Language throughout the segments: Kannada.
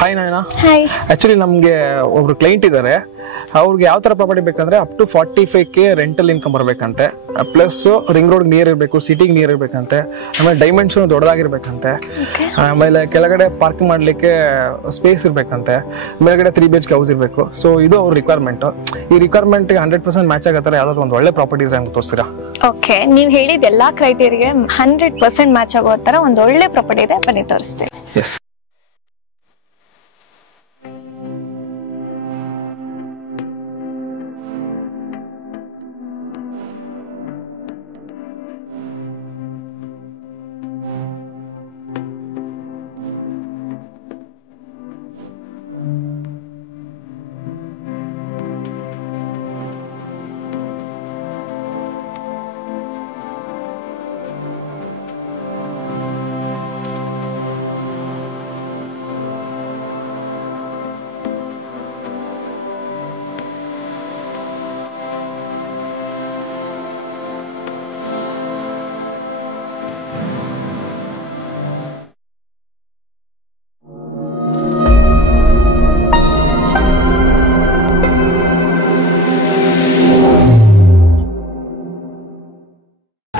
ಹಾಯ್ ನಾಯನಾ. ಹಾಯ್. ಆಕ್ಚುಲಿ ನಮಗೆ ಒಬ್ರು ಕ್ಲೈಂಟ್ ಇದ್ದಾರೆ. ಅವ್ರಿಗೆ ಯಾವ ತರ ಪ್ರಾಪರ್ಟಿ ಬೇಕಂದ್ರೆ up to 45K rental income ಬರಬೇಕಂತೆ, ಪ್ಲಸ್ ರಿಂಗ್ ರೋಡ್ ನಿಯರ್ ಇರಬೇಕು, ಸಿಟಿಗೆ ನಿಯರ್ ಇರಬೇಕಂತೆ, ಆಮೇಲೆ ಡೈಮೆನ್ಷನ್ ದೊಡ್ಡದಾಗಿರ್ಬೇಕಂತೆ, ಆಮೇಲೆ ಕೆಳಗಡೆ ಪಾರ್ಕಿಂಗ್ ಮಾಡ್ಲಿಕ್ಕೆ ಸ್ಪೇಸ್ ಇರ್ಬೇಕಂತೆ, ಮೇಲ್ಗಡೆ 3 BHK ಹೌಸ್ ಇರಬೇಕು. ಸೊ ಇದು ಅವ್ರ ರಿಕ್ವೈರ್ಮೆಂಟ್. ಈ ರಿಕ್ವೈರ್ಮೆಂಟ್ 100% ಮ್ಯಾಚ್ ಆಗತ್ತಾರೆ. ಯಾವ್ದಾದ್ರು ಒಂದು ಒಳ್ಳೆ ಪ್ರಾಪರ್ಟಿ ಇದ್ರೆ ನಮ್ಗೆ ತೋರಿಸ್ತೀರಾ? ಓಕೆ, ನೀವು ಹೇಳಿದ ಎಲ್ಲಾ ಕ್ರೈಟೇರಿಯಾಗೆ 100% ಮ್ಯಾಚ್ ಆಗೋ ತರ ಒಂದು ಒಳ್ಳೆ ಪ್ರಾಪರ್ಟಿ ಇದೆ, ಬನ್ನಿ ತೋರಿಸ್ತೀನಿ. ಎಸ್.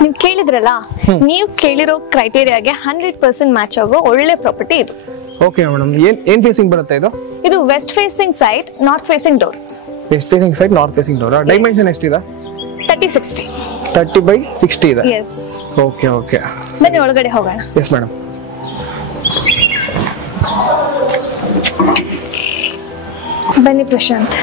ನೀವು ಕೇಳಿದ್ರಲ್ಲ, ನೀವು ಕೇಳಿರೋ ಕ್ರೈಟೇರಿಯಾಗೆ 100% ಮ್ಯಾಚ್ ಆಗೋ ಒಳ್ಳೆ ಪ್ರಾಪರ್ಟಿ ಇದು. ಓಕೆ ಮೇಡಮ್, ಏನ್ ಫೇಸಿಂಗ್ ಬರುತ್ತೆ ಇದು? ಇದು west facing side, north facing door. West facing side, north facing door. Dimension ಎಷ್ಟಿದೆ? 30/60. 30/60 ಇದೆ. ಎಸ್. ಓಕೆ ಓಕೆ, ಬನ್ನಿ ಒಳಗಡೆ ಹೋಗೋಣ. Yes madam. ಬನ್ನಿ ಪ್ರಶಾಂತ್,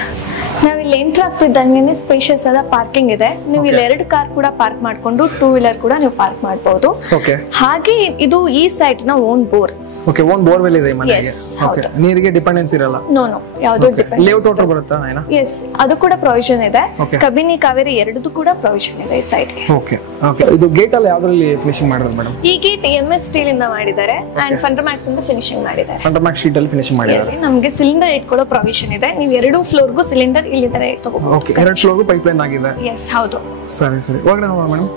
ನಾವಿಲ್ಲಿ ಎಂಟ್ರ್ ಆಗ್ತಿದ್ದಂಗೆ ಸ್ಪೇಷಿಯಸ್ ಆದ ಪಾರ್ಕಿಂಗ್ ಇದೆ. ನೀವು ಇಲ್ಲಿ 2 ಕಾರ್ ಕೂಡ ಪಾರ್ಕ್ ಮಾಡ್ಕೊಂಡು 2 ವೀಲರ್ ಕೂಡ ನೀವು ಪಾರ್ಕ್ ಮಾಡಬಹುದು. ಓಕೆ. ಹಾಗೆ ಇದು ಈ ಸೈಟ್ ನ own bore. Okay, own borewell ಇದೆ ಮನೆಗೆ. Yes, ಓಕೆ, ನೀರಿಗೆ ಡಿಪೆಂಡೆನ್ಸ್ ಇರಲ್ಲ? ನೋ, ಯಾವುದು ಡಿಪೆಂಡ್. ಲೇಔಟ್ ವಾಟರ್ ಬರುತ್ತಾ ನೈನಾ? ಎಸ್, ಅದು ಕೂಡ ಪ್ರೊವಿಷನ್ ಇದೆ. Okay. ಕಬಿನಿ ಕಾವೇರಿ ಎರಡದು ಕೂಡ ಪ್ರೊವಿಷನ್ ಇದೆ ಈ ಸೈಡ್ ಗೆ. Okay okay. ಇದು ಗೇಟ್ ಅಲ್ಲಿ ಯಾವ್ದ್ರಲ್ಲಿ ಫಿನಿಶಿಂಗ್ ಮಾಡಿರೋದು ಮೇಡಮ್? ಈ ಗೇಟ್ MS ಸ್ಟೀಲ್ ಇಂದ ಮಾಡಿದ್ದಾರೆ ಅಂಡ್ ಫಂಡರ್ಮ್ಯಾಕ್ಸ್ ಇಂದ ಫಿನಿಶಿಂಗ್ ಮಾಡಿದ್ದಾರೆ. ಫಂಡರ್ಮ್ಯಾಕ್ಸ್ ಶೀಟ್ ಅಲ್ಲಿ ಫಿನಿಶಿಂಗ್ ಮಾಡಿದ್ದಾರೆ. ನಮಗೆ ಸಿಲಿಂಡರ್ ಇಟ್ಕೊಳ್ಳೋ ಪ್ರೊವಿಷನ್ ಇದೆ. ನೀವು 2 ಫ್ಲೋರ್ ಗು ಸಿಲಿಂಡರ್ ಇಲ್ಲಿಂದನೇ ತಗೋಬಹುದು. ಓಕೆ, 2 ಫ್ಲೋರ್ ಗು ಪೈಪ್ಲೈನ್ ಆಗಿದೆ. ಎಸ್, ಹೌದು. ಸರಿ ಸರಿ, ಒಳಗಡೆ ಹೋಗೋಣ ಮೇಡಮ್.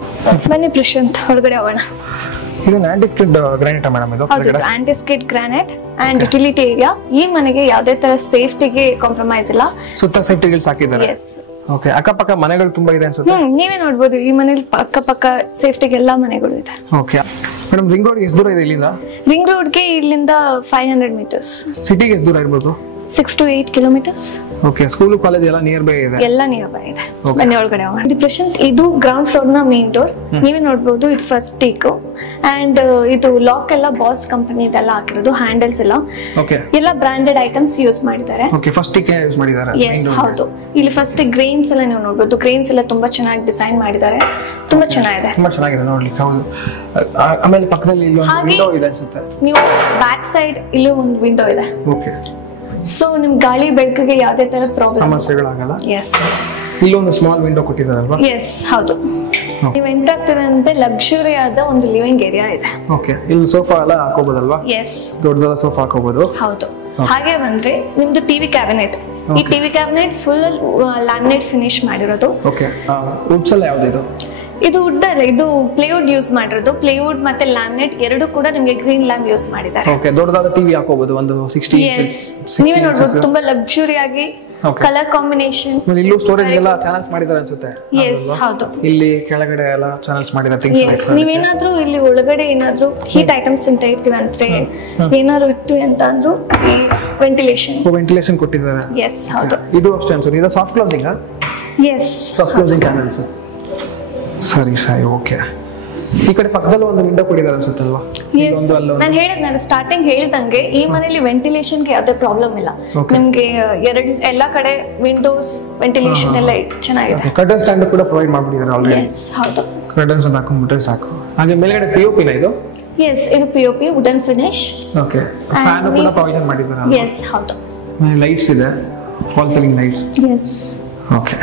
ಬನ್ನಿ ಪ್ರಶಾಂತ್, ಹೊರಗಡೆ ಹೋಗೋಣ. ಇದು ಆಂಟಿ ಸ್ಕಿಡ್ ಗ್ರಾನೈಟ್ ಮೇಡಮ್? ಇದು ಹೌದು, aunty skid granite and utility area. ಈ ಮನೆಗೆ ಯಾವುದೇ ತರ ಸೇಫ್ಟಿಗೆ ಕಾಂಪ್ರಮೈಸ್ ಇಲ್ಲ. ಸುತ್ತ ಸೇಫ್ಟಿ ಗಿಲ್ಸ್ ಹಾಕಿದ್ದಾರೆ. ಎಸ್. ಓಕೆ, ಅಕ್ಕಪಕ್ಕ ಮನೆಗಳು ತುಂಬಾ ಇದೆ ಅನ್ಸುತ್ತೆ. ನೀವೇ ನೋಡಬಹುದು, ಈ ಮನೇಲಿ ಅಕ್ಕಪಕ್ಕ ಸೇಫ್ಟಿಗೆ ಎಲ್ಲಾ ಮನೆಗಳು ಇದೆ. ಓಕೆ ಮೇಡಮ್, ರಿಂಗ್ ರೋಡ್ ಎಷ್ಟು ದೂರ ಇದೆ ಇಲ್ಲಿಂದ? ರಿಂಗ್ ರೋಡ್ಗೆ ಇಲ್ಲಿಂದ 500 ಮೀಟರ್ಸ್. ಸಿಟಿಗೆ ಎಷ್ಟು ದೂರ ಇರ್ಬೋದು? 6 to 8 kilometers. Okay, school college ಎಲ್ಲ ನಿಯರ್ ಬೈ ಇದೆ? ಎಲ್ಲ ನಿಯರ್ ಬೈ ಇದೆ. ಬನ್ನಿ ಒಳಗಡೆ ಹೋಗೋಣ. ಪ್ರಶಾಂತ್, ಇದು ಗ್ರೌಂಡ್ ಫ್ಲೋರ್ ನ ಮೇನ್ ಡೋರ್. ನೀವೇ ನೋಡಬಹುದು, ಇದು ಫಸ್ಟ್ ಟೇಕ್ ಅಂಡ್ ಇದು ಲಾಕ್ ಎಲ್ಲ ಬಾಸ್ ಕಂಪನಿ ಇದೆಲ್ಲ ಹಾಕಿರೋದು. ಹ್ಯಾಂಡಲ್ಸ್ ಎಲ್ಲ ಎಲ್ಲ ಬ್ರಾಂಡೆಡ್ ಐಟಮ್ಸ್ ಯೂಸ್ ಮಾಡಿದ್ದಾರೆ. ಓಕೆ, ಫಸ್ಟ್ ಟೇಕ್ ಯೂಸ್ ಮಾಡಿದ್ದಾರೆ. ಎಸ್, ಹೌದು. ಇಲ್ಲಿ ಫಸ್ಟ್ ಗ್ರೇನ್ಸ್ ಎಲ್ಲ ನೀವು ನೋಡಬಹುದು. ಗ್ರೇನ್ಸ್ ಎಲ್ಲ ತುಂಬಾ ಚೆನ್ನಾಗಿ ಡಿಸೈನ್ ಮಾಡಿದ್ದಾರೆ. ತುಂಬಾ ಚೆನ್ನಾಗಿದೆ, ತುಂಬಾ ಚೆನ್ನಾಗಿದೆ ನೋಡ್ಲಿಕ್ಕೆ. ಹೌದು. ಆಮೇಲೆ ಪಕ್ಕದಲ್ಲಿ ಇಲ್ಲಿ ಒಂದು ವಿಂಡೋ ಇದೆ ಅನ್ಸುತ್ತೆ. ನೀವು ಬ್ಯಾಕ್ ಸೈಡ್ ಇಲ್ಲಿ ಒಂದು ವಿಂಡೋ ಇದೆ. ಓಕೆ, ಸೊ ನಿಮ್ ಗಾಳಿ ಬೆಳಕಿಗೆ ಯಾವುದೇ ತರ ಪ್ರಾಬ್ಲಮ್ ಸಮಸ್ಯೆಗಳಾಗಲ್ಲ. ಎಸ್. ಇಲ್ಲಿ ಒಂದು ಸ್ಮಾಲ್ ವಿಂಡೋ ಕೊಟ್ಟಿದ್ದಾರಲ್ವಾ? ಎಸ್, ಹೌದು. ನೀವು ಎಂಟರ್ ಆಗ್ತಿದಂತೆ ಲಕ್ಸುರಿ ಆದ ಒಂದು ಲಿವಿಂಗ್ ಏರಿಯಾ ಇದೆ. ಓಕೆ, ಇಲ್ಲಿ ಸೋಫಾ ಎಲ್ಲ ಹಾಕೋಬಹುದಲ್ವಾ? ಎಸ್, ದೊಡ್ಡದಾದ ಸೋಫಾ ಹಾಕೋಬಹುದು. ಹೌದು. ಹಾಗೆ ಬಂದ್ರೆ ನಿಮ್ದು ಟಿವಿ ಕ್ಯಾಬಿನೆಟ್. ಈ TV cabinet full laminate finish ಮಾಡಿರೋದು. ಓಕೆ, ವುಡ್ಸ್ ಎಲ್ಲ ಯಾವ್ದು ಇದು? ಇದು ವುಡ್ ಅಲ್ಲ, ಇದು ಪ್ಲೇವುಡ್ ಯೂಸ್ ಮಾಡಿರೋದು. ಪ್ಲೇವುಡ್ ಮತ್ತೆ ಲ್ಯಾಮಿನೇಟ್ ಎರಡು ಕೂಡ ನಿಮಗೆ ಗ್ರೀನ್ ಲ್ಯಾಂಪ್ ಯೂಸ್ ಮಾಡಿದ್ದಾರೆ. ಓಕೆ, ದೊಡ್ಡದಾದ ಟಿವಿ ಹಾಕೋಬಹುದು, ಒಂದು 60. ಎಸ್, ನೀವೇ ನೋಡಬಹುದು, ತುಂಬಾ ಲಕ್ಸುರಿ ಆಗಿ ಕಲರ್ ಕಾಂಬಿನೇಷನ್. ಇಲ್ಲೂ ಸ್ಟೋರೇಜ್ ಎಲ್ಲ ಚಾನಲ್ಸ್ ಮಾಡಿದ್ದಾರೆ ಅನ್ಸುತ್ತೆ. ಎಸ್, ಹೌದು. ಇಲ್ಲಿ ಕೆಳಗಡೆ ಎಲ್ಲ ಚಾನಲ್ಸ್ ಮಾಡಿದ್ದಾರೆ. ಎಸ್, ನೀವೇನಾದ್ರೂ ಇಲ್ಲಿ ಒಳಗಡೆ ಏನಾದ್ರೂ ಹೀಟ್ ಐಟಮ್ಸ್ ಅಂತ ಇರ್ತೀವಿ ಅಂದ್ರೆ ಏನಾದ್ರು ಇಟ್ಟು ಅಂತ ಅಂದ್ರು ಈ ವೆಂಟಿಲೇಷನ್ ಕೊಟ್ಟಿದ್ದಾರೆ. ಎಸ್, ಹೌದು. ಇದು ಅಷ್ಟೇ ಅನ್ಸುತ್ತೆ. ಇದು soft closing? Yes, soft closing channels. ಸರಿ ಸರಿ, ಓಕೆ. ಈ ಕಡೆ ಪಕ್ಕದಲ್ಲಿ ಒಂದು ವಿಂಡೋ ಕೊಟ್ಟಿದ್ದಾರೆ ಅನ್ಸುತ್ತೆ ಅಲ್ವಾ? ನಾನು ಹೇಳಿದ್ನಲ್ಲ ಸ್ಟಾರ್ಟಿಂಗ್ ಹೇಳಿದಂಗೆ, ಈ ಮನೆಯಲ್ಲಿ ವೆಂಟಿಲೇಷನ್ ಗೆ ಯಾವುದೇ ಪ್ರಾಬ್ಲಮ್ ಇಲ್ಲ. ನಿಮ್ಗೆ ಎಲ್ಲಾ ಕಡೆ ವಿಂಡೋಸ್ ವೆಂಟಿಲೇಷನ್ ಎಲ್ಲ ಚೆನ್ನಾಗಿದೆ. ಕರ್ಟನ್ ಸ್ಟ್ಯಾಂಡ್ ಕೂಡ ಪ್ರೊವೈಡ್ ಮಾಡ್ಬಿಟ್ಟಿದ್ದಾರೆ ಆಲ್ರೆಡಿ. ಎಸ್, ಹೌದು. ಕರ್ಟನ್ಸ್ ಅನ್ನು ಹಾಕೊಂಡ್ಬಿಟ್ರೆ ಸಾಕು. ಹಾಗೆ ಮೇಲ್ಗಡೆ POP ನ ಇದು? ಎಸ್, ಇದು POP wooden finish. Okay, fan ಕೂಡ ಪ್ರೊವಿಷನ್ ಮಾಡಿದ್ದಾರೆ. ಎಸ್, ಹೌದು. ಲೈಟ್ಸ್ ಇದೆ, fall ceiling lights. Yes. Okay,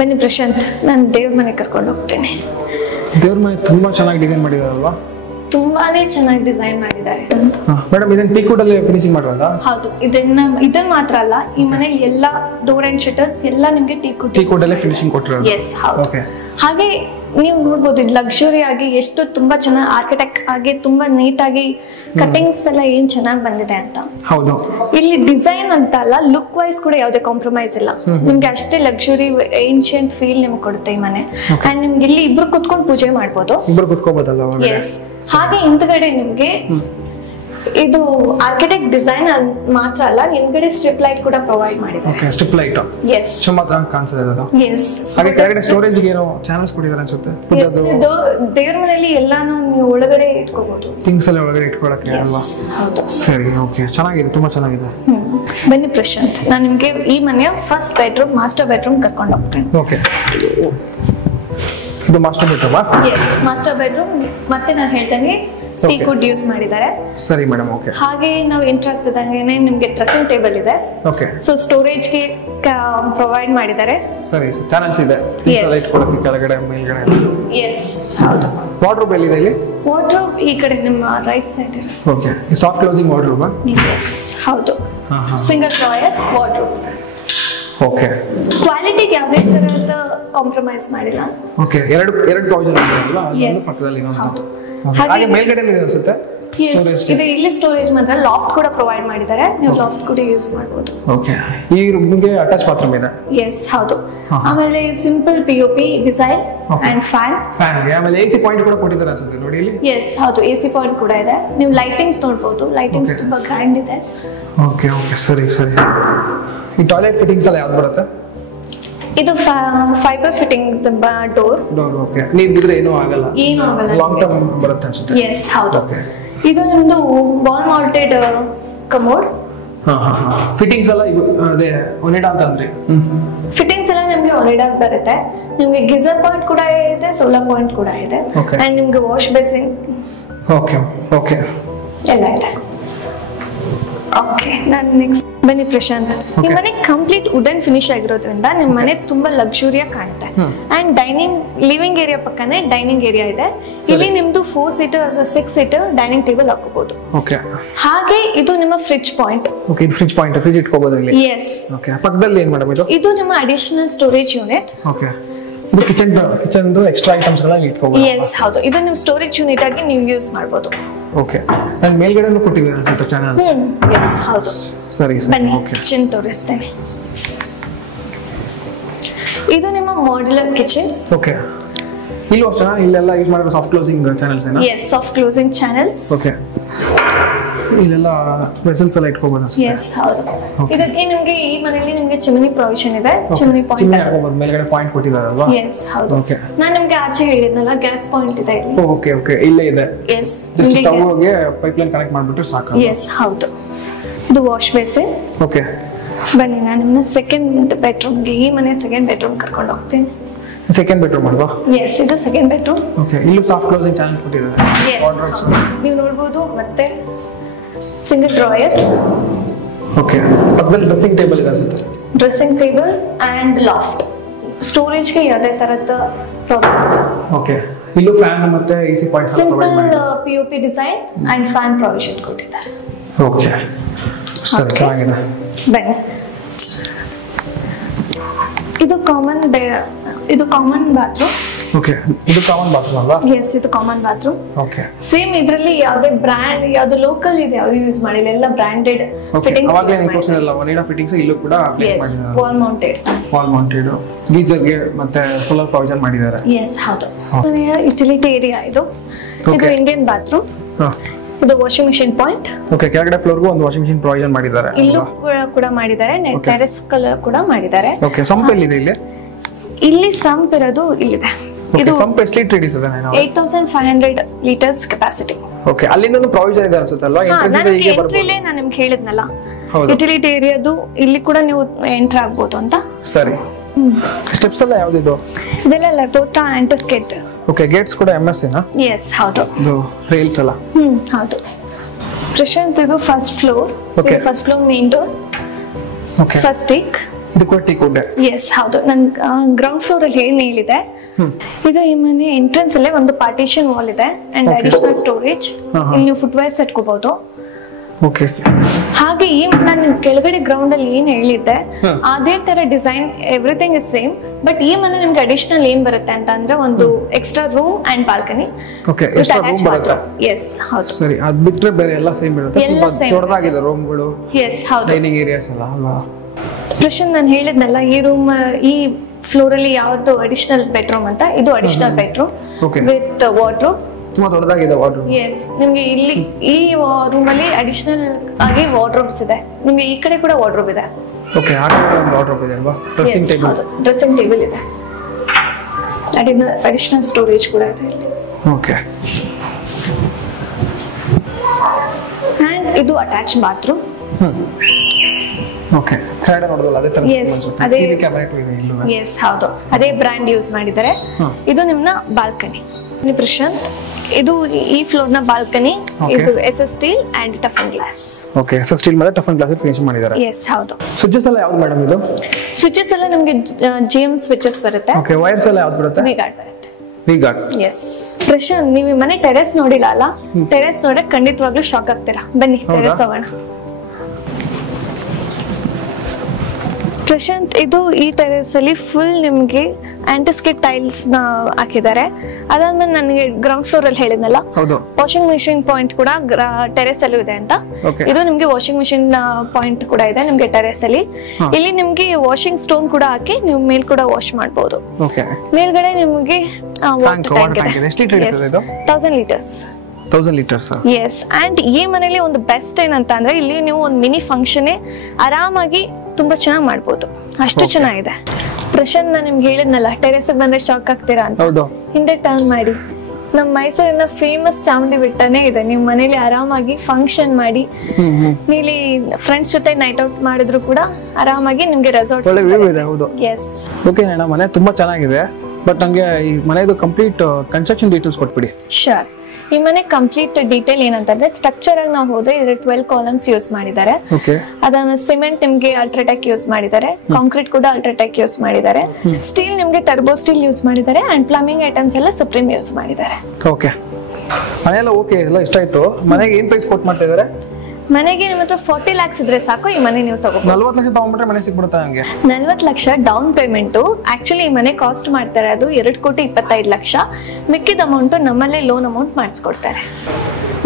ಬನ್ನಿ ಪ್ರಶಾಂತ್, ನಾನು ದೇವ್ರ ಮನೆ ಕರ್ಕೊಂಡು ಹೋಗ್ತೇನೆ. ದೇವ್ರ ಮನೆ ತುಂಬಾ ಚೆನ್ನಾಗಿ ಡಿಸೈನ್ ಮಾಡಿದಾರಲ್ವಾ? ತುಂಬಾನೇ ಚೆನ್ನಾಗಿ ಡಿಸೈನ್ ಮಾಡಿದ್ದಾರೆ. ಮೇಡಮ್, ಇದನ್ನ ಟೀಕ್ ವುಡ್ ಅಲ್ಲಿ ಫಿನಿಶಿಂಗ್ ಮಾಡಿರೋದಾ? ಹೌದು. ಇದನ್ನ ಮಾತ್ರ ಅಲ್ಲ, ಈ ಮನೆಯಲ್ಲಿ ಎಲ್ಲಾ ಡೋರ್ ಅಂಡ್ ಶಟರ್ಸ್ ಎಲ್ಲ ನಿಮಗೆ ಟೀಕ್ ವುಡ್ ಅಲ್ಲೇ ಫಿನಿಶಿಂಗ್ ಕೊಟ್ಟಿರೋದು. ಎಸ್, ಹೌದು. ಹಾಗೆ ನೀವು ನೋಡ್ಬೋದು ಇದು ಲಕ್ಸುರಿ ಆಗಿ ಎಷ್ಟು ತುಂಬಾ ಚೆನ್ನಾಗಿ ಆರ್ಕಿಟೆಕ್ಟ್ ಆಗಿ ತುಂಬಾ ನೀಟ್ ಆಗಿ ಕಟಿಂಗ್ಸ್ ಎಲ್ಲ ಏನ್ ಚೆನ್ನಾಗಿ ಬಂದಿದೆ ಅಂತ. ಹೌದು. ಇಲ್ಲಿ ಡಿಸೈನ್ ಅಂತ ಅಲ್ಲ, ಲುಕ್ ವೈಸ್ ಕೂಡ ಯಾವುದೇ ಕಾಂಪ್ರಮೈಸ್ ಇಲ್ಲ. ನಿಮ್ಗೆ ಅಷ್ಟೇ ಲಕ್ಸುರಿ ಏನ್ಷಿಯಂಟ್ ಫೀಲ್ ನಿಮ್ಗೆ ಕೊಡುತ್ತೆ ಈ ಮನೆ. ಅಂಡ್ ನಿಮ್ಗೆ ಇಲ್ಲಿ ಇಬ್ರು ಕುತ್ಕೊಂಡು ಪೂಜೆ ಮಾಡ್ಬೋದು. ಇಬ್ರು ಕುತ್ಕೋಬಹುದಲ್ಲ. ಎಸ್. ಹಾಗೆ ಹಿಂದ್ಗಡೆ ನಿಮ್ಗೆ ಇದು ಆರ್ಕಿಟೆಕ್ಟ್ ಡಿಸೈನ್ ಮಾತ್ರ ಅಲ್ಲ, ಹಿಂದ್ಗಡೆ ಸ್ಟ್ರಿಪ್ ಲೈಟ್ ಕೂಡ ಪ್ರೊವೈಡ್ ಮಾಡಿದ್ದಾರೆ. Okay, strip light. ಎಸ್. ಸುಮಾರು ಕಾಣಿಸ್ತಿದೆ ಅದು. ಎಸ್. ಹಾಗೆ ಕೆಳಗಡೆ ಸ್ಟೋರೇಜ್ ಗೆ ಏನೋ ಚಾನಲ್ಸ್ ಕೊಟ್ಟಿದ್ದಾರೆ ಅನ್ಸುತ್ತೆ. ಇದು ದೇವರ ಮನೆಯಲ್ಲಿ ಎಲ್ಲಾನು ನೀವು ಒಳಗಡೆ ಇಟ್ಕೋಬಹುದು. ಥಿಂಗ್ಸ್ ಎಲ್ಲ ಒಳಗಡೆ ಇಟ್ಕೊಳ್ಳೋಕೆ ಅಲ್ವಾ? ಹೌದು. ಸರಿ, ಓಕೆ, ಚೆನ್ನಾಗಿದೆ, ತುಂಬಾ ಚೆನ್ನಾಗಿದೆ. ಬನ್ನಿ ಪ್ರಶಾಂತ್, ನಾನು ನಿಮ್ಗೆ ಈ ಮನೆಯ ಫಸ್ಟ್ ಬೆಡ್ರೂಮ್, ಮಾಸ್ಟರ್ ಬೆಡ್ರೂಮ್ ಕರ್ಕೊಂಡು ಹೋಗ್ತೇನೆ. ಓಕೆ, ಇದು master bedroom. Yes, master bedroom. ಮತ್ತೆ ನಾನು ಹೇಳ್ತೇನೆ ಟೀಕ್ ವುಡ್ ಯೂಸ್ ಮಾಡಿದ್ದಾರೆ. ಸರಿ ಮೇಡಮ್. ಓಕೆ. ಹಾಗೆ ನಾವು ಎಂಟರ್ ಆಗ್ತಿದ್ದಂಗೆನೆ ನಿಮಗೆ ಡ್ರೆಸ್ಸಿಂಗ್ ಟೇಬಲ್ ಇದೆ. ಓಕೆ. ಸೊ ಸ್ಟೋರೇಜ್ ಗೆ ಪ್ರೊವೈಡ್ ಮಾಡಿದ್ದಾರೆ. ಸರಿ, ಚಾನಲ್ಸ್ ಇದೆ. ಲೈಟ್ ಕೊಡೋಕೆ ಕೆಳಗಡೆ ಮೇಲ್ಗಡೆ. ಎಸ್, ಹೌದು. ವಾರ್ಡ್ರೋಬ್ ಎಲ್ಲಿದೆ ಇಲ್ಲಿ? ವಾರ್ಡ್ರೋಬ್ ಈ ಕಡೆ ನಿಮ್ಮ ರೈಟ್ ಸೈಡ್ ಇದೆ. Okay, soft closing wardrobe. Yes, ಹೌದು. Single drawer wardrobe. ಓಕೆ. ಕ್ವಾಲಿಟಿಗೆ ಯಾವುದೇ ತರಹದ ಕಾಂಪ್ರಮೈಸ್ ಮಾಡಿಲ್ಲ. ಓಕೆ, ಎರಡು ಪ್ರಾವಿಷನ್ ಇದೆ ಅಲ್ವಾ? ಅಲ್ಲೊಂದು ಪಕ್ಕದಲ್ಲಿ ಇನ್ನೊಂದು. ಹಾಗೆ ಮೇಲ್ಗಡೆ ಇದೆ ಅನ್ಸುತ್ತೆ. ಇದು ಇಲ್ಲಿ ಸ್ಟೋರೇಜ್ ಮಾತ್ರ, ಲಾಫ್ಟ್ ಕೂಡ ಪ್ರೊವೈಡ್ ಮಾಡಿದ್ದಾರೆ. ನೀವು ಲಾಫ್ಟ್ ಕೂಡ ಯೂಸ್ ಮಾಡಬಹುದು. ಓಕೆ. ಈ ರೂಮ್ಗೆ ಅಟ್ಯಾಚ್ ಬಾತ್ರೂಮ್ ಇದೆ. ಎಸ್, ಹೌದು. ಆಮೇಲೆ simple POP design and fan. ಆಮೇಲೆ ಎಸಿ ಪಾಯಿಂಟ್ ಕೂಡ ಕೊಟ್ಟಿದ್ದಾರೆ ಅನ್ಸುತ್ತೆ ನೋಡಿ ಇಲ್ಲಿ. ಎಸ್, ಹೌದು, ಎಸಿ ಪಾಯಿಂಟ್ ಕೂಡ ಇದೆ. ನೀವು ಲೈಟಿಂಗ್ಸ್ ನೋಡಬಹುದು. ಲೈಟಿಂಗ್ಸ್ ತುಂಬಾ ಗ್ರ್ಯಾಂಡ್ ಇದೆ. ಓಕೆ, ಓಕೆ, ಸರಿ ಸರಿ. ಈ ಟಾಯ್ಲೆಟ್ ಫಿಟ್ಟಿಂಗ್ಸ್ ಎಲ್ಲ ಯಾವ್ದು ಬರುತ್ತೆ? ಇದು ಫೈಬರ್ ಫಿಟ್ಟಿಂಗ್ ಡೋರ್. ಓಕೆ. ನೀರು ಬಿದ್ರೆ ಏನೂ ಆಗಲ್ಲ. ಲಾಂಗ್ ಟರ್ಮ್ ಬರುತ್ತೆ ಅನ್ಸುತ್ತೆ. ಎಸ್, ಹೌದು. ಇದು ನಿಮ್ದು ವಾಲ್ ಮೌಂಟೆಡ್ ಕಮೋಡ್. ಫಿಟ್ಟಿಂಗ್ಸ್ ಎಲ್ಲ ಅದೇ ಒನಿಡಾ ಅಂತ ಅಂದ್ರೆ. ಫಿಟ್ಟಿಂಗ್ಸ್ ಎಲ್ಲ ನಿಮ್ಗೆ ಒನಿಡಾ ಬರುತ್ತೆ. ನಿಮ್ಗೆ ಗೀಸರ್ ಪಾಯಿಂಟ್ ಕೂಡ ಇದೆ, ಸೋಲಾರ್ ಪಾಯಿಂಟ್ ಕೂಡ ಇದೆ. ಅಂಡ್ ನಿಮ್ಗೆ ವಾಶ್ ಬೇಸಿನ್. ಓಕೆ, ಓಕೆ, ಎಲ್ಲ ಇದೆ. ಓಕೆ, ನಾನು ನೆಕ್ಸ್ಟ್ ಬನ್ನಿ ಪ್ರಶಾಂತ್. ನಿಮ್ಮ ಮನೆ ಕಂಪ್ಲೀಟ್ ವುಡನ್ ಫಿನಿಶ್ ಆಗಿರೋದ್ರಿಂದ ನಿಮ್ಮ ಮನೆ ತುಂಬಾ ಲಕ್ಸುರಿಯಾಗಿ ಕಾಣುತ್ತೆ. ಅಂಡ್ ಡೈನಿಂಗ್ ಲಿವಿಂಗ್ ಏರಿಯಾ ಪಕ್ಕನೇ ಡೈನಿಂಗ್ ಏರಿಯಾ ಇದೆ. ಇಲ್ಲಿ ನಿಮ್ದು 4 ಸೀಟರ್ 6 ಸೀಟರ್ ಡೈನಿಂಗ್ ಟೇಬಲ್ ಹಾಕೋಬಹುದು. ಓಕೆ. ಹಾಗೆ ಇದು ನಿಮ್ಮ ಫ್ರಿಡ್ಜ್ ಪಾಯಿಂಟ್. ಓಕೆ, ಇದು ಫ್ರಿಡ್ಜ್ ಪಾಯಿಂಟ್, ಫ್ರಿಡ್ಜ್ ಇಟ್ಕೋಬಹುದು ಇಲ್ಲಿ. ಎಸ್. ಓಕೆ. ಪಕ್ಕದಲ್ಲಿ ಏನು ಮೇಡಂ ಇದು? ಇದು ನಿಮ್ಮ ಅಡಿಷನಲ್ ಸ್ಟೋರೇಜ್ ಯೂನಿಟ್. ಓಕೆ. ಇದು ಕಿಚನ್ ಎಕ್ಸ್ಟ್ರಾ ಐಟಮ್ಸ್ ಗಳನ್ನ ಇಟ್ಕೋಬಹುದು. ಎಸ್, ಹೌದು. ಇದು ನಿಮ್ಮ ಸ್ಟೋರೇಜ್ ಯೂನಿಟ್ ಆಗಿ ನೀವು ಯೂಸ್ ಮಾಡಬಹುದು. ಓಕೆ. ನಾನು ಮೇಲ್ಗಡೆನೂ ಕೊಟ್ಟಿದ್ದೀನಿ ಅಂತ ಚಾನಲ್. ಎಸ್, ಹೌದು. ಸರಿ ಸರಿ. ಬನ್ನಿ ಕಿಚನ್ ತೋರಿಸ್ತೇನೆ. ಇದು ನಿಮ್ಮ ಮಾಡ್ಯುಲರ್ ಕಿಚನ್. ಓಕೆ. ಇಲ್ಲಿ ಅಷ್ಟೇ ಇಲ್ಲೆಲ್ಲ ಯೂಸ್ ಮಾಡಿರೋ ಸಾಫ್ಟ್ ಕ್ಲೋಸಿಂಗ್ ಚಾನಲ್ಸ್ ಏನಾ? Yes, soft closing channels. Okay. ಇಲ್ಲೆಲ್ಲ ವೆಸಲ್ಸ್ ಎಲ್ಲ ಇಟ್ಕೋಬಹುದು. ಎಸ್, ಹೌದು. ಇದಕ್ಕೆ ನಿಮಗೆ ಈ ಮನೆಯಲ್ಲಿ ನಿಮಗೆ ಚಿಮನಿ ಪ್ರೊವಿಷನ್ ಇದೆ. ಚಿಮನಿ ಪಾಯಿಂಟ್ ಹಾಕಬಹುದು. ಮೇಲ್ಗಡೆ ಪಾಯಿಂಟ್ ಕೊಟ್ಟಿದ್ದಾರೆ ಅಲ್ವಾ? ಎಸ್, ಹೌದು. ನಾನು ನಿಮಗೆ ಆಚೆ ಹೇಳಿದ್ನಲ್ಲ, ಗ್ಯಾಸ್ ಪಾಯಿಂಟ್ ಇದೆ ಇಲ್ಲಿ. ಓಕೆ, ಓಕೆ, ಇಲ್ಲೇ ಇದೆ. ಎಸ್. ಜಸ್ಟ್ ಸ್ಟವ್ಗೆ ಪೈಪ್ಲೈನ್ ಕನೆಕ್ಟ್ ಮಾಡಿಬಿಟ್ರೆ ಸಾಕು. ಎಸ್, ಹೌದು. ಇದು ವಾಶ್ ಬೇಸಿನ್. ಓಕೆ. ಬನ್ನಿ ನಾನು ನಿಮ್ಮನ್ನ ಸೆಕೆಂಡ್ ಬೆಡ್ರೂಮ್ಗೆ, ಈ ಮನೆ ಸೆಕೆಂಡ್ ಬೆಡ್ರೂಮ್ ಕರ್ಕೊಂಡು ಹೋಗ್ತೀನಿ. ಸೆಕೆಂಡ್ ಬೆಡ್ರೂಮ್ ಅಲ್ವಾ? ಎಸ್, ಇದು ಸೆಕೆಂಡ್ ಬೆಡ್ರೂಮ್. ಓಕೆ. ಇಲ್ಲೂ ಸಾಫ್ಟ್ ಕ್ಲೋಸಿಂಗ್ ಚಾನಲ್ ಕೊಟ್ಟಿದ್ದಾರೆ. ನೀವು ನೋಡಬಹುದು. ಮತ್ತೆ ಸಿಂಗಲ್ ಡ್ರಾಯರ್. ಓಕೆ. ಪಕ್ಕದಲ್ಲಿ ಡ್ರೆಸ್ಸಿಂಗ್ ಟೇಬಲ್ ಇದೆ ಅನ್ಸುತ್ತೆ. Dressing table and loft. ಸ್ಟೋರೇಜ್ಗೆ ಯಾವುದೇ ತರದ ಪ್ರಾಬ್ಲಮ್ ಇಲ್ಲ. ಓಕೆ. ಇಲ್ಲೂ ಫ್ಯಾನ್ ಮತ್ತೆ AC points simple POP design and fan provision ಕೊಟ್ಟಿದ್ದಾರೆ. ಓಕೆ, ಸರಿ, ಚೆನ್ನಾಗಿದೆ. ಬನ್ನಿ. ಇದು ಕಾಮನ್ ಬಾತ್ರೂಮ್. ಓಕೆ. ಇದು ಕಾಮನ್ ಬಾತ್ರೂಮ್ ಅಲ್ವಾ? ಎಸ್, ಇದು ಕಾಮನ್ ಬಾತ್ರೂಮ್. ಓಕೆ. ಸೇಮ್ ಇದರಲ್ಲಿ ಯಾವುದೇ ಬ್ರ್ಯಾಂಡ್, ಯಾವುದು ಲೋಕಲ್ ಇದೆ ಯಾವುದು ಯೂಸ್ ಮಾಡಿಲ್ಲ. ಎಲ್ಲ ಬ್ರಾಂಡೆಡ್ ಫಿಟ್ಟಿಂಗ್ಸ್. ಅವಾಗಲೇ ನೀವು ತೋರಿಸಿದ್ರಲ್ಲ ಒನಿಡಾ ಫಿಟ್ಟಿಂಗ್ಸ್ ಇಲ್ಲೂ ಕೂಡ ಅಪ್ಲೈ ಮಾಡಿದ್ದಾರೆ. ವಾಲ್ ಮೌಂಟೆಡ್ ಗೀಸರ್ ಗೆ ಮತ್ತೆ ಸೋಲಾರ್ ಪ್ರೊವಿಷನ್ ಮಾಡಿದ್ದಾರೆ. ಎಸ್, ಹೌದು. ಮನೆಯ ಯುಟಿಲಿಟಿ ಏರಿಯಾ ಇದು. ಇದು ಇಂಡಿಯನ್ ಬಾತ್ರೂಮ್. ಇದು ವಾಷಿಂಗ್ ಮಿಷಿನ್ ಪಾಯಿಂಟ್. ಓಕೆ. ಕೆಳಗಡೆ ಫ್ಲೋರ್ಗೂ ಒಂದು ವಾಷಿಂಗ್ ಮಿಷಿನ್ ಪ್ರೊವಿಷನ್ ಮಾಡಿದ್ದಾರೆ. ಇಲ್ಲೂ ಕೂಡ ಮಾಡಿದ್ದಾರೆ. ನೆಟ್ ಟೆರೆಸ್ ಕಲರ್ ಕೂಡ ಮಾಡಿದ್ದಾರೆ. ಓಕೆ. ಸಂಪ್ ಎಲ್ಲಿದೆ ಇಲ್ಲಿ? ಇಲ್ಲಿ ಸಂಪ್ ಇರೋದು ಇಲ್ಲಿದೆ. ಇದು ಸಂಪ್ ಎಷ್ಟು ಲೀಟರ್ ಇದೆ? 8500 ಲೀಟರ್ಸ್ ಕೆಪಾಸಿಟಿ. ಓಕೆ. ಅಲ್ಲಿಂದ ಪ್ರೊವಿಷನ್ ಇದೆ ಅನ್ಸುತ್ತೆ ಅಲ್ವಾ? ಎಂಟ್ರಿಲೇ ನಾನು ನಿಮ್ಗೆ ಹೇಳಿದ್ನಲ್ಲ, ಯುಟಿಲಿಟಿ ಏರಿಯಾದು ಇಲ್ಲಿ ಕೂಡ ನೀವು ಎಂಟರ್ ಆಗ್ಬೋದು ಅಂತ. ಸರಿ. ಸ್ಟೆಪ್ಸ್ ಎಲ್ಲ ಯಾವ್ದಿದು? ಇದೆಲ್ಲ ಲೆಪೋಟಾ ಆಂಟಿಸ್ಕೇಟ್. ಓಕೆ. ಗೇಟ್ಸ್ ಕೂಡ ಎಂಎಸ್ ಏನಾ? ಎಸ್, ಹೌದು. ಇದು ರೈಲ್ಸ್ ಎಲ್ಲ. ಹೌದು. ಪ್ರಶಾಂತ್, ಇದು ಫಸ್ಟ್ ಫ್ಲೋರ್. ಇದು first floor main door. Okay. First teak. ಇದು ಕೂಡ ಟೀಕ್ ವುಡ್. ಎಸ್, ಹೌದು. ನಾನು ಗ್ರೌಂಡ್ ಫ್ಲೋರ್ ಅಲ್ಲಿ ಹೇಳಿದೆ. ಇದು ಈ ಮನೆ ಎಂಟ್ರೆನ್ಸ್ ಅಲ್ಲೇ ಒಂದು ಪಾರ್ಟಿಷನ್ ವಾಲ್ ಇದೆ ಅಂಡ್ ಅಡಿಷನಲ್ ಸ್ಟೋರೇಜ್. ಇಲ್ಲಿ ನೀವು ಫುಟ್ವೇರ್ಸ್ ಇಟ್ಕೋಬಹುದು. ಓಕೆ. ಹಾಗೆ ಈ ನಾನು ಕೆಳಗಡೆ ಗ್ರೌಂಡ್ ಅಲ್ಲಿ ಏನ್ ಹೇಳಿದ್ದೆ ಅದೇ ತರ design everything is same. But ಈ ಮನೆ ನಿಮ್ಗೆ ಅಡಿಷನಲ್ ಏನ್ ಬರುತ್ತೆ ಅಂತ ಅಂದ್ರೆ ಒಂದು extra room and balcony. Okay, extra room ಬರುತ್ತೆ. ಎಸ್ ಹೌದು. ಸರಿ, ಅದು ಬಿಟ್ರೆ ಬೇರೆ ಎಲ್ಲ ಸೇಮ್ ಇರುತ್ತೆ. ತುಂಬಾ ದೊಡ್ಡದಾಗಿದೆ ರೂಮ್ಗಳು. ಎಸ್ ಹೌದು. ಡೈನಿಂಗ್ ಏರಿಯಾಸ್ ಎಲ್ಲ ಅಲ್ವಾ? ಪ್ರಶಾಂತ್ ನಾನು ಹೇಳಿದ್ನಲ್ಲ ಈ ರೂಮ್ ಈ ಫ್ಲೋರ್ ಅಲ್ಲಿ ಯಾವ್ದು ಅಡಿಷನಲ್ ಬೆಡ್ರೂಮ್ ಅಂತ, ಇದು ಅಡಿಷನಲ್ ಬೆಡ್ರೂಮ್ ವಿತ್ ವಾರ್ಡ್ರೋಬ್. ತುಂಬಾ ದೊಡ್ಡದಾಗಿದೆ ವಾರ್ಡ್ರೋಬ್. ಎಸ್, ನಿಮ್ಗೆ ಇಲ್ಲಿ ಈ ರೂಮ್ ಅಲ್ಲಿ ಅಡಿಷನಲ್ ಆಗಿ ವಾರ್ಡ್ರೋಬ್ಸ್ ಇದೆ. ನಿಮ್ಗೆ ಈ ಕಡೆ ಕೂಡ ವಾರ್ಡ್ರೋಬ್ ಇದೆ. ಓಕೆ, ಆ ಕಡೆ ಒಂದು ವಾರ್ಡ್ರೋಬ್ ಇದೆ ಅಲ್ವಾ? Dressing table. ಹೌದು, ಡ್ರೆಸ್ಸಿಂಗ್ ಟೇಬಲ್ ಇದೆ. ಅಡಿಷನಲ್ ಸ್ಟೋರೇಜ್ ಕೂಡ ಇದೆ ಇಲ್ಲಿ. ಓಕೆ. ಅಂಡ್ ಇದು ಅಟ್ಯಾಚ್ ಬಾತ್ರೂಮ್. ಓಕೆ, ಕೆಳಗಡೆ ನೋಡೋದಲ್ಲ ಅದೇ ತರ. ಎಸ್, ಅದೇ ಕ್ಯಾಬಿನೆಟ್ ಇದೆ ಇಲ್ಲೂ. ಎಸ್ ಹೌದು, ಅದೇ ಬ್ರ್ಯಾಂಡ್ ಯೂಸ್ ಮಾಡಿದ್ದಾರೆ. ಇದು ನಿಮ್ನ ಬಾಲ್ಕನಿ. ಪ್ರಶಾಂತ್, ಇದು ಈ ಫ್ಲೋರ್ ನ ಬಾಲ್ಕನಿ. ಇದು ಎಸ್ಎಸ್ ಸ್ಟೀಲ್ ಅಂಡ್ ಟಫನ್ ಗ್ಲಾಸ್. ಓಕೆ, ಎಸ್ಎಸ್ ಸ್ಟೀಲ್ ಮತ್ತೆ ಟಫನ್ ಗ್ಲಾಸ್ ಫಿನಿಶ್ ಮಾಡಿದ್ದಾರೆ. ಎಸ್ ಹೌದು. ಸ್ವಿಚಸ್ ಎಲ್ಲ ಯಾವುದು ಮೇಡಮ್ ಇದು? ಸ್ವಿಚಸ್ ಎಲ್ಲ ನಿಮಗೆ ಜಿಎಂ ಸ್ವಿಚಸ್ ಬರುತ್ತೆ. ಓಕೆ, ವೈರ್ಸ್ ಎಲ್ಲ ಯಾವುದು ಬರುತ್ತೆ? ವಿ ಗಾರ್ಡ್ ಬರುತ್ತೆ. V guard. ಎಸ್. ಪ್ರಶಾಂತ್, ನೀವು ಈ ಮನೆ ಟೆರೆಸ್ ನೋಡಿಲ್ಲ ಅಲ್ಲ? ಟೆರೆಸ್ ನೋಡಕ್ ಖಂಡಿತವಾಗ್ಲೂ ಶಾಕ್ ಆಗ್ತೀರಾ. ಬನ್ನಿ ಟೆರೆಸ್ ಹೋಗೋಣ. ಪ್ರಶಾಂತ್, ಇದು ಈ ಟೆರೆಸ್ ಅಲ್ಲಿ ಫುಲ್ ನಿಮ್ಗೆ ಆಂಟಿಸ್ಕಿಟ್ ಟೈಲ್ಸ್ ನ ಹಾಕಿದ್ದಾರೆ. ಅದಾದ್ಮೇಲೆ ನನಗೆ ಗ್ರೌಂಡ್ ಫ್ಲೋರ್ ಅಲ್ಲಿ ಹೇಳಿದ್ನಲ್ಲ, ವಾಷಿಂಗ್ ಮಿಷಿನ್ ಪಾಯಿಂಟ್ ಕೂಡ ಟೆರೆಸ್ ಅಲ್ಲೂ ಇದೆ ಅಂತ. ಇದು ನಿಮ್ಗೆ ವಾಷಿಂಗ್ ಮಿಷಿನ್ ಪಾಯಿಂಟ್ ಕೂಡ ಇದೆ ನಿಮ್ಗೆ ಟೆರೆಸ್ ಅಲ್ಲಿ. ಇಲ್ಲಿ ನಿಮ್ಗೆ ವಾಷಿಂಗ್ ಸ್ಟೋನ್ ಕೂಡ ಹಾಕಿ ನೀವು ಮೇಲ್ ಕೂಡ ವಾಶ್ ಮಾಡಬಹುದು. ಮೇಲ್ಗಡೆ ನಿಮ್ಗೆ ವಾಟರ್ ಟ್ಯಾಂಕ್ ಇದೆ. 1000 ಲೀಟರ್ಸ್. 1000 ಲೀಟರ್ಸ್. ಎಸ್. ಅಂಡ್ ಈ ಮನೇಲಿ ಒಂದು ಬೆಸ್ಟ್ ಏನಂತ ಅಂದ್ರೆ ಇಲ್ಲಿ ನೀವು ಒಂದು ಮಿನಿ ಫಂಕ್ಷನ್ ಆರಾಮಾಗಿ ತುಂಬಾ ಚೆನ್ನಾಗಿ ಮಾಡ್ಬೋದು, ಅಷ್ಟು ಚೆನ್ನಾಗಿದೆ. ಪ್ರಶಾಂತ್, ನಾನು ನಿಮ್ಗೆ ಹೇಳಿದ್ನಲ್ಲ ಟೆರೆಸ್ ಬಂದ್ರೆ ಶಾಕ್ ಆಗ್ತೀರಾ ಅಂತ. ಹಿಂದೆ ಟರ್ನ್ ಮಾಡಿ. ನಮ್ಮ ಮೈಸೂರಿನ ಫೇಮಸ್ ಚಾಮುಂಡಿ ಬೆಟ್ಟನೇ ಇದೆ. ನೀವು ಮನೇಲಿ ಆರಾಮಾಗಿ ಫಂಕ್ಷನ್ ಮಾಡಿ, ನೀಲಿ ಫ್ರೆಂಡ್ಸ್ ಜೊತೆ ನೈಟ್ ಔಟ್ ಮಾಡಿದ್ರು ಕೂಡ ಆರಾಮಾಗಿ ನಿಮ್ಗೆ ರೆಸಾರ್ಟ್. ಎಸ್. ಓಕೆ, ನನ್ನ ಮನೆ ತುಂಬಾ ಚೆನ್ನಾಗಿದೆ. ಬಟ್ ನಂಗೆ ಈ ಮನೆದು ಕಂಪ್ಲೀಟ್ ಕನ್ಸ್ಟ್ರಕ್ಷನ್ ಡೀಟೇಲ್ಸ್ ಕೊಟ್ಬಿಡಿ. ಶೋರ್. ಈ ಮನೆ ಕಂಪ್ಲೀಟ್ ಡೀಟೇಲ್ ಏನಂತಂದ್ರೆ ಸ್ಟ್ರಕ್ಚರ್ ಆಗಿ ನಾವು ಹೋದ್ರೆ ಇದ್ರ 12 ಕಾಲಮ್ಸ್ ಯೂಸ್ ಮಾಡಿದ್ದಾರೆ. ಅದನ್ನ ಸಿಮೆಂಟ್ ನಿಮ್ಗೆ ಅಲ್ಟ್ರಾಟೆಕ್ ಯೂಸ್ ಮಾಡಿದ್ದಾರೆ, ಕಾಂಕ್ರೀಟ್ ಕೂಡ ಅಲ್ಟ್ರಾಟೆಕ್ ಯೂಸ್ ಮಾಡಿದ್ದಾರೆ, ಸ್ಟೀಲ್ ನಿಮ್ಗೆ ಟರ್ಬೋ ಸ್ಟೀಲ್ ಯೂಸ್ ಮಾಡಿದ್ದಾರೆ, ಅಂಡ್ ಪ್ಲಂಬಿಂಗ್ ಐಟಮ್ಸ್ ಎಲ್ಲ ಸುಪ್ರೀಂ ಯೂಸ್ ಮಾಡಿದ್ದಾರೆ. ಓಕೆ, ಮನೆಯೆಲ್ಲ ಓಕೆ, ಎಲ್ಲ ಇಷ್ಟ ಆಯ್ತು. ಮನೆಗೆ ಏನ್ ಪ್ರೈಸ್ ಕೊಟ್ಟು ಮಾಡ್ತಾ ಇದ್ದಾರೆ? ಮನೆಗೆ ನಿಮ್ಮ ಹತ್ರ 40 lakhs ಇದ್ರೆ ಸಾಕು ಈ ಮನೆ ನೀವು ತಗೋಬಹುದು. 40 ಲಕ್ಷ ತಗೊಂಡ್ಬಿಟ್ರೆ ಮನೆ ಸಿಕ್ಬಿಡುತ್ತಾ ನಮಗೆ? 40 ಲಕ್ಷ ಡೌನ್ ಪೇಮೆಂಟ್. ಆಕ್ಚುಲಿ ಈ ಮನೆ ಕಾಸ್ಟ್ ಮಾಡ್ತಾರೆ ಅದು 2,25,00,000. ಮಿಕ್ಕಿದ ಅಮೌಂಟ್ ನಮ್ಮಲ್ಲೇ ಲೋನ್ ಅಮೌಂಟ್ ಮಾಡಿಸ್ಕೊಡ್ತಾರೆ.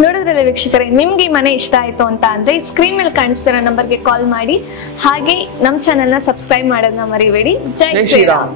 ನೋಡಿದ್ರಲ್ಲ ವೀಕ್ಷಕರೇ, ನಿಮ್ಗೆ ಈ ಮನೆ ಇಷ್ಟ ಆಯ್ತು ಅಂತ ಅಂದ್ರೆ ಈ ಸ್ಕ್ರೀನ್ ಮೇಲೆ ಕಾಣಿಸ್ತಿರೋ ನಂಬರ್ಗೆ ಕಾಲ್ ಮಾಡಿ. ಹಾಗೆ ನಮ್ಮ ಚಾನೆಲ್ನ ಸಬ್ಸ್ಕ್ರೈಬ್ ಮಾಡೋದನ್ನ ಮರಿಬೇಡಿ. ಜೈ ಶ್ರೀರಾಮ್.